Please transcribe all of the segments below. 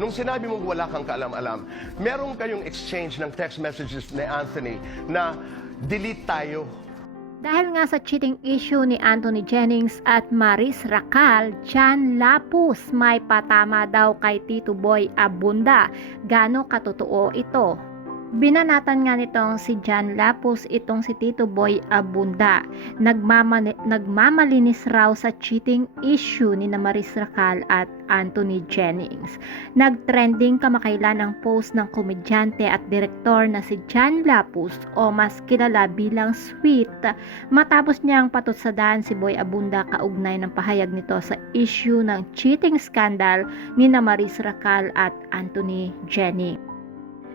nung sinabi mong wala kang kaalam-alam, meron kayong exchange ng text messages ni Anthony na delete tayo. Dahil nga sa cheating issue ni Anthony Jennings at Maris Racal, Jan Lapus may patama daw kay Tito Boy Abunda. Gano katotoo ito? Binanatan nga nitong si Jan Lapus itong si Tito Boy Abunda. Nagmamani- nagmamalinis raw sa cheating issue ni Maris Racal at Anthony Jennings. Nagtrending kamakailan ang post ng komedyante at direktor na si Jan Lapus o mas kilala bilang Sweet matapos niyang patutsadaan si Boy Abunda kaugnay ng pahayag nito sa issue ng cheating scandal ni Maris Racal at Anthony Jennings.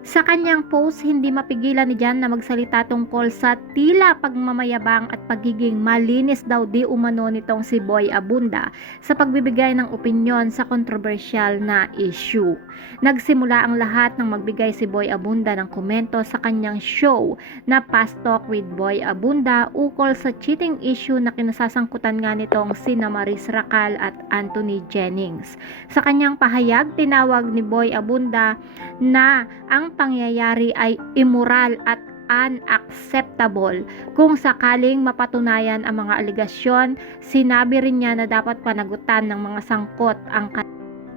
Sa kanyang post, hindi mapigilan ni Jan na magsalita tungkol sa tila pagmamayabang at pagiging malinis daw di umano nitong si Boy Abunda sa pagbibigay ng opinyon sa kontrobersyal na issue. Nagsimula ang lahat ng magbigay si Boy Abunda ng komento sa kanyang show na Past Talk with Boy Abunda ukol sa cheating issue na kinasasangkutan nga nitong sina Maris Racal at Anthony Jennings. Sa kanyang pahayag, tinawag ni Boy Abunda na ang pangyayari ay immoral at unacceptable. Kung sakaling mapatunayan ang mga aligasyon, sinabi rin niya na dapat panagutan ng mga sangkot ang,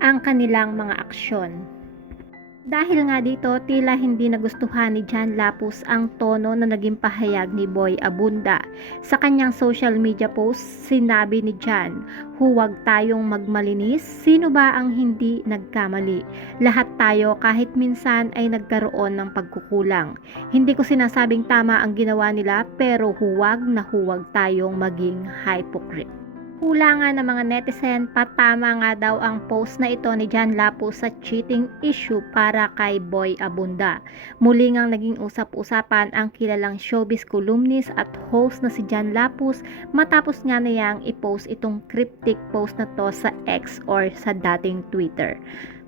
ang kanilang mga aksyon. Dahil nga dito, tila hindi nagustuhan ni Jan Lapus ang tono na naging pahayag ni Boy Abunda. Sa kanyang social media post, sinabi ni Jan, huwag tayong magmalinis, sino ba ang hindi nagkamali? Lahat tayo kahit minsan ay nagkaroon ng pagkukulang. Hindi ko sinasabing tama ang ginawa nila pero huwag na huwag tayong maging hypocrite. Kulangan ng mga netizen, patama nga daw ang post na ito ni Jan Lapus sa cheating issue para kay Boy Abunda. Muli ngang naging usap-usapan ang kilalang showbiz columnist at host na si Jan Lapus matapos nga niyang i-post itong cryptic post na to sa X or sa dating Twitter.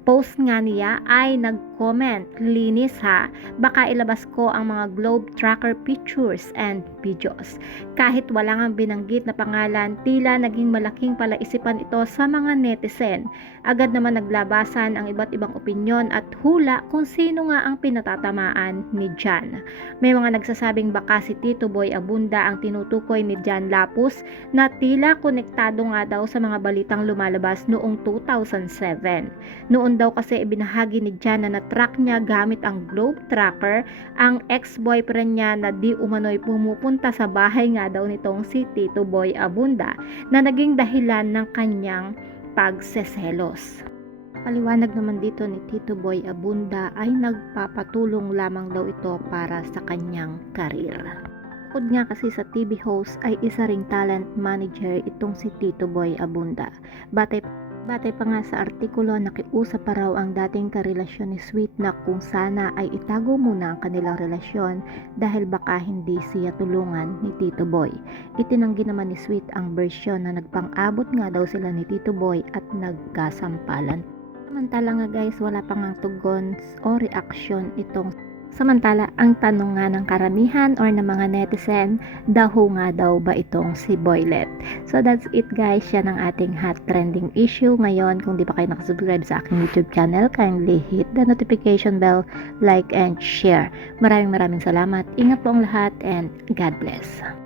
Post nga niya ay nag-comment, linis ha, baka ilabas ko ang mga globe tracker pictures and videos. Kahit wala nga binanggit na pangalan, tila naging malaking palaisipan ito sa mga netizen. Agad naman naglabasan ang iba't ibang opinyon at hula kung sino nga ang pinatatamaan ni Jan. May mga nagsasabing baka si Tito Boy Abunda ang tinutukoy ni Jan Lapus na tila konektado nga daw sa mga balitang lumalabas noong 2007. Noon daw kasi ibinahagi ni Jan na na-track niya gamit ang Globe Tracker ang ex-boyfriend niya na di umano'y pumupunta sa bahay nga daw nitong si Tito Boy Abunda na naging dahilan ng kanyang pagseselos. Paliwanag naman dito ni Tito Boy Abunda ay nagpapatulong lamang daw ito para sa kanyang karir. Bukod nga kasi sa TV host ay isa ring talent manager itong si Tito Boy Abunda. Batay Batay pa nga sa artikulo, nakiusap pa raw ang dating karelasyon ni Sweet na kung sana ay itago muna ang kanilang relasyon dahil baka hindi siya tulungan ni Tito Boy. Itinanggi naman ni Sweet ang bersyon na nagpang-abot nga daw sila ni Tito Boy at nagkasampalan. Samantala nga guys, wala pang ang tugon o reaksyon itong Samantala, ang tanong nga ng karamihan or ng mga netizen, daho nga daw ba itong si Boylet? So that's it guys, yan ang ating hot trending issue. Ngayon, kung di pa kayo nakasubscribe sa aking YouTube channel, kindly hit the notification bell, like and share. Maraming maraming salamat. Ingat po ang lahat and God bless.